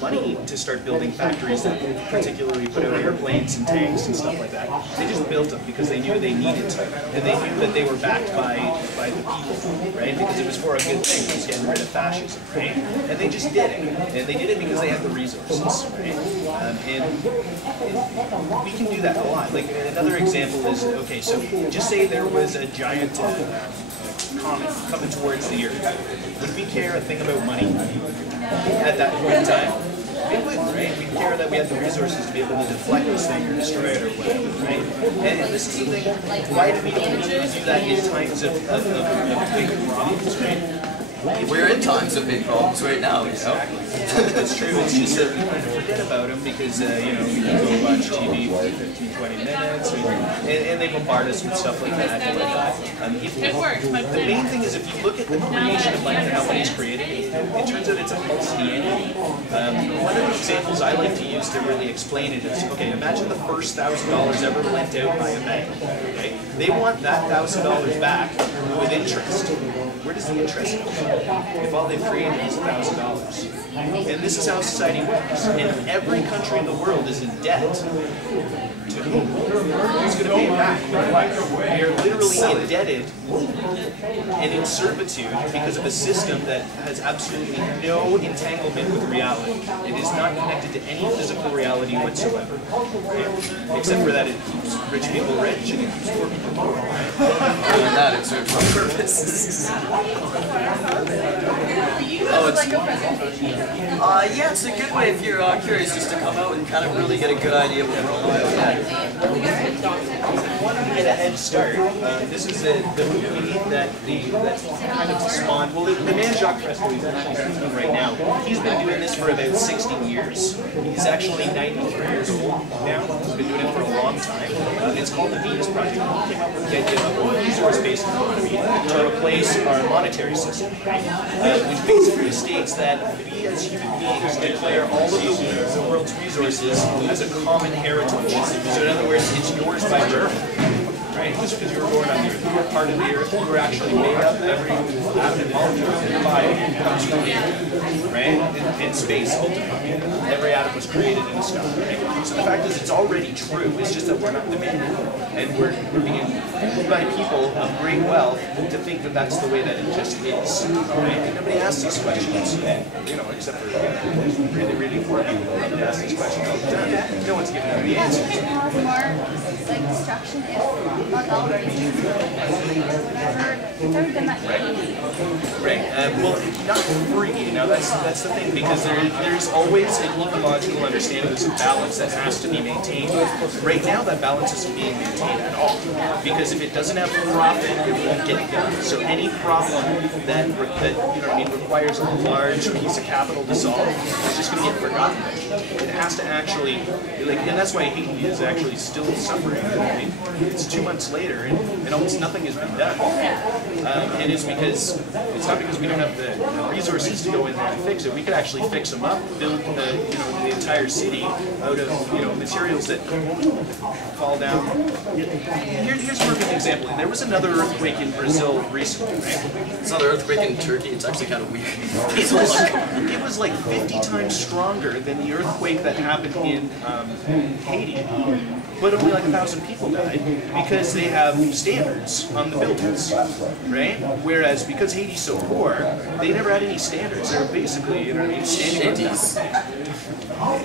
money to start building factories that particularly put out airplanes and tanks and stuff like that. They just built them because they knew they needed to, and they knew that they were backed by the people, right? Because it was for a good thing. It was getting rid of fascism, right? And they just did it, and they did it because they had the resources, right? And we can do that a lot. Like another example is, okay, so just say there was a giant comet coming towards the Earth. Would we care a thing about money at that point in time? It wouldn't, right? We'd care that we had the resources to be able to deflect this thing or destroy it or whatever, right? And this is the thing, why do we need to do that in times of big problems, right? We're in times of big problems right now, you know? That's true. It's just that we kind of forget about them because, you know, we can go watch TV for 15, 20 minutes, and they bombard us with stuff like that. The main thing is if you look at the creation of money and how money is created, it turns out it's a falsity anyway. One of the examples I like to use to really explain it is, okay, imagine the first $1,000 ever lent out by a bank. Okay? They want that $1,000 back with interest. Where does the interest go? If all they've created is $1,000. And this is how society works. And every country in the world is in debt. To whom? Who's going to pay it back? We are literally indebted and in servitude because of a system that has absolutely no entanglement with reality. It is not connected to any physical reality whatsoever. Right? Except for that it keeps rich people rich and it keeps poor people poor. Right? Other than that, it serves no purpose. Oh, yeah, it's a good way if you're curious just to come out and kind of really get a good idea of what we're all about. To get a head start, this is the movie that kind of spawned. Well, the man Jacques Fresco, who's actually speaking right now, he's been doing this for about 60 years. He's actually 93 years old now. He's been doing it for a long time. It's called the Venus Project. He came up with the idea of a resource-based economy to replace our monetary system, which basically states that we as human beings declare all of the world's resources as a common heritage. So in other words, it's yours by birth. Right? Just because you were born on the earth, you were part of the earth, you were actually made up, every atom and molecule of your body comes from the earth, right? In space, ultimately, every atom was created in the sky, right? So the fact is, it's already true, it's just that we're not demanding it. And we're being fooled by people of great wealth to think that that's the way that it just is, right? And nobody asks these questions, and, you know, except for really, really poor people who probably ask these questions all the time. No one's giving them the answers. It cause more, like, destruction if like all the reasons whatever. It's never been that easy. Right. Well, not free. Now that's the thing, because there's always an ecological understanding. There's a balance that has to be maintained. Right now, that balance isn't being maintained at all, because if it doesn't have profit, it won't get done. So any problem that you know what I mean, requires a large piece of capital to solve is just going to get forgotten. It has to actually, like, and that's why Haiti is actually still suffering. You know what I mean? It's 2 months later, and almost nothing has been done. And it's because it's not because we don't have the resources to go in there and fix it. We could actually fix them up, build the entire city out of materials that fall down. Here's a perfect example. There was another earthquake in Brazil recently, right? It's another earthquake in Turkey. It's actually kind of weird. It was like 50 times stronger than the earthquake that happened in Haiti. But only like 1,000 people died because they have standards on the buildings, right? Whereas because Haiti's so poor, they never had any standards. They were basically, you know what I mean, standing on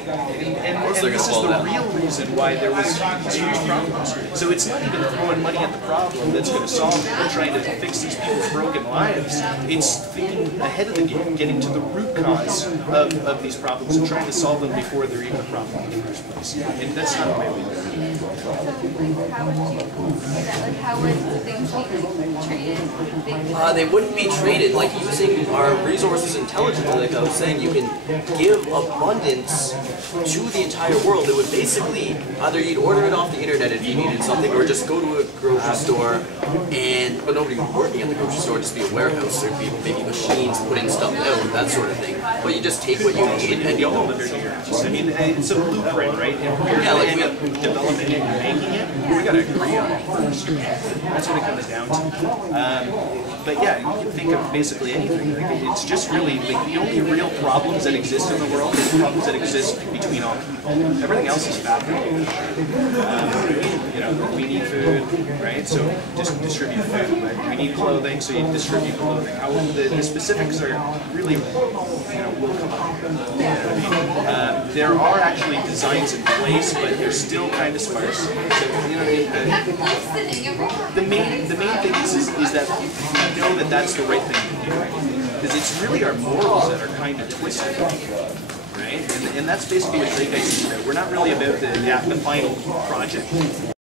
nothing. And this is the real reason why there was these huge problems. So it's not even throwing money at the problem that's going to solve it or trying to fix these people's broken lives. It's thinking ahead of the game, getting to the root cause of these problems and trying to solve them before they're even a problem in the first place. And that's not the way we do it. So, like, how would you do that? Like, how would things be, like, traded? They wouldn't be traded. Like, using our resources intelligently, like I was saying, you can give abundance to the entire world. It would basically, either you'd order it off the internet if you needed something, or just go to a grocery store, but nobody would be working at the grocery store, just be a warehouse. There'd be maybe machines putting stuff out, that sort of thing. But you just take what you need and You you all live here. I mean, it's a blueprint, right? If we're Yeah, like end up developing it and making it, we gotta agree on it first. That's what it comes down to. But yeah, you can think of basically anything. Like, it's just really like, the only real problems that exist in the world are the problems that exist between all people. Everything else is fabricated. You know, we need food, right? So just distribute food. Right? We need clothing, so you distribute clothing. How the specifics are really, will come up. You know what I mean? There are actually designs in place, but they're still kind of sparse. So, the main thing is that we know that that's the right thing to do, because it's really our morals that are kind of twisted, right? And that's basically what Zeitgeist is about. We're not really about the final project.